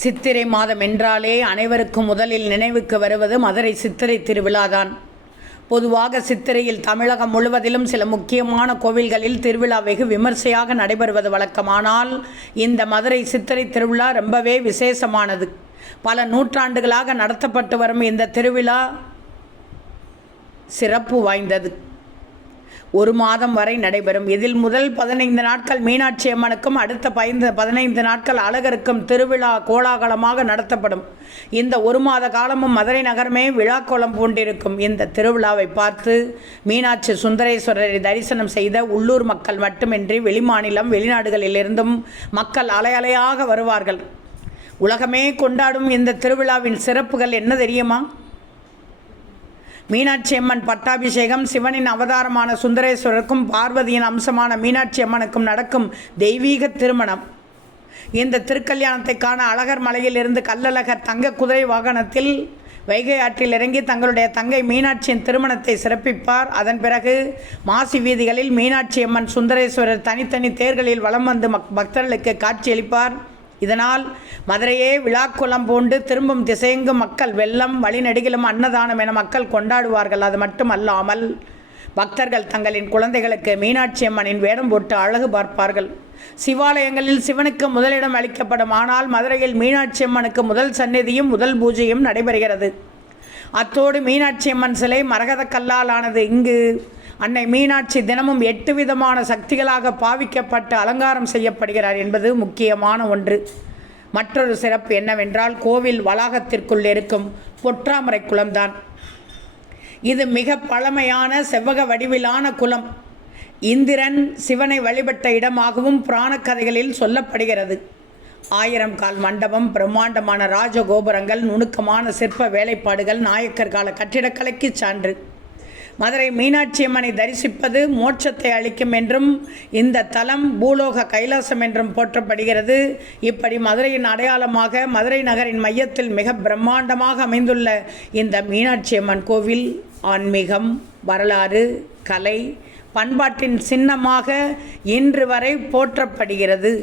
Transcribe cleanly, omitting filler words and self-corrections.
சித்திரை மாதம் என்றாலே அனைவருக்கும் முதலில் நினைவுக்கு வருவது மதுரை சித்திரை திருவிழாதான். பொதுவாக சித்திரையில் தமிழகம் முழுவதிலும் சில முக்கியமான கோவில்களில் திருவிழா வெகு விமர்சையாக நடைபெறுவது வழக்கமானால் இந்த மதுரை சித்திரை திருவிழா ரொம்பவே விசேஷமானது. பல நூற்றாண்டுகளாக நடத்தப்பட்டு வரும் இந்த திருவிழா சிறப்பு வாய்ந்தது. ஒரு மாதம் வரை நடைபெறும். இதில் முதல் 15 நாட்கள் மீனாட்சி அம்மனுக்கும் அடுத்த 15 நாட்கள் அழகருக்கும் திருவிழா கோலாகலமாக நடத்தப்படும். இந்த ஒரு மாத காலமும் மதுரை நகரமே விழாக்கோலம் பூண்டிருக்கும். இந்த திருவிழாவை பார்த்து மீனாட்சி சுந்தரேஸ்வரரை தரிசனம் செய்த உள்ளூர் மக்கள் மட்டுமின்றி வெளிமாநிலம் வெளிநாடுகளிலிருந்தும் மக்கள் அலையலையாக வருவார்கள். உலகமே கொண்டாடும் இந்த திருவிழாவின் சிறப்புகள் என்ன தெரியுமா? மீனாட்சி அம்மன் பட்டாபிஷேகம், சிவனின் அவதாரமான சுந்தரேஸ்வரருக்கும் பார்வதியின் அம்சமான மீனாட்சி அம்மனுக்கும் நடக்கும் தெய்வீக திருமணம். இந்த திருக்கல்யாணத்தை காண அழகர் மலையிலிருந்து கள்ளழகர் தங்க குதிரை வாகனத்தில் வைகை ஆற்றில் இறங்கி தங்களுடைய தங்கை மீனாட்சியின் திருமணத்தை சிறப்பிப்பார். அதன் பிறகு மாசி வீதிகளில் மீனாட்சி அம்மன் சுந்தரேஸ்வரர் தனித்தனி தேர்களில் வலம் வந்து பக்தர்களுக்கு காட்சியளிப்பார். இதனால் மதுரையே விழாக்குளம் பூண்டு திரும்பும் திசையெங்கும் மக்கள் வெள்ளம் வழிநெடுகிலும் அன்னதானம் என மக்கள் கொண்டாடுவார்கள். அது மட்டுமல்லாமல் பக்தர்கள் தங்களின் குழந்தைகளுக்கு மீனாட்சி அம்மனின் வேடம் போட்டு அழகு பார்ப்பார்கள். சிவாலயங்களில் சிவனுக்கு முதலிடம் அளிக்கப்படும். ஆனால் மதுரையில் மீனாட்சி அம்மனுக்கு முதல் சந்நிதியும் முதல் பூஜையும் நடைபெறுகிறது. அத்தோடு மீனாட்சி அம்மன் சிலை மரகத கல்லால் ஆனது. இங்கு அன்னை மீனாட்சி தினமும் 8 விதமான சக்திகளாக பாவிக்கப்பட்டு அலங்காரம் செய்யப்படுகிறார் என்பது முக்கியமான ஒன்று. மற்றொரு சிறப்பு என்னவென்றால் கோவில் வளாகத்திற்குள் இருக்கும் பொற்றாமரை குளம்தான். இது மிக பழமையான செவ்வக வடிவிலான குளம். இந்திரன் சிவனை வழிபட்ட இடமாகவும் புராண கதைகளில் சொல்லப்படுகிறது. 1000 கால் மண்டபம், பிரம்மாண்டமான ராஜகோபுரங்கள், நுணுக்கமான சிற்ப வேலைப்பாடுகள் நாயக்கர் கால கட்டிடக்கலைக்கு சான்று. மதுரை மீனாட்சி அம்மனை தரிசிப்பது மோட்சத்தை அளிக்கும் என்றும் இந்த தலம் பூலோக கைலாசம் என்றும் போற்றப்படுகிறது. இப்படி மதுரையின் அடையாளமாக மதுரை நகரின் மையத்தில் மிக பிரம்மாண்டமாக அமைந்துள்ள இந்த மீனாட்சி அம்மன் கோவில் ஆன்மீகம், வரலாறு, கலை, பண்பாட்டின் சின்னமாக இன்று வரை போற்றப்படுகிறது.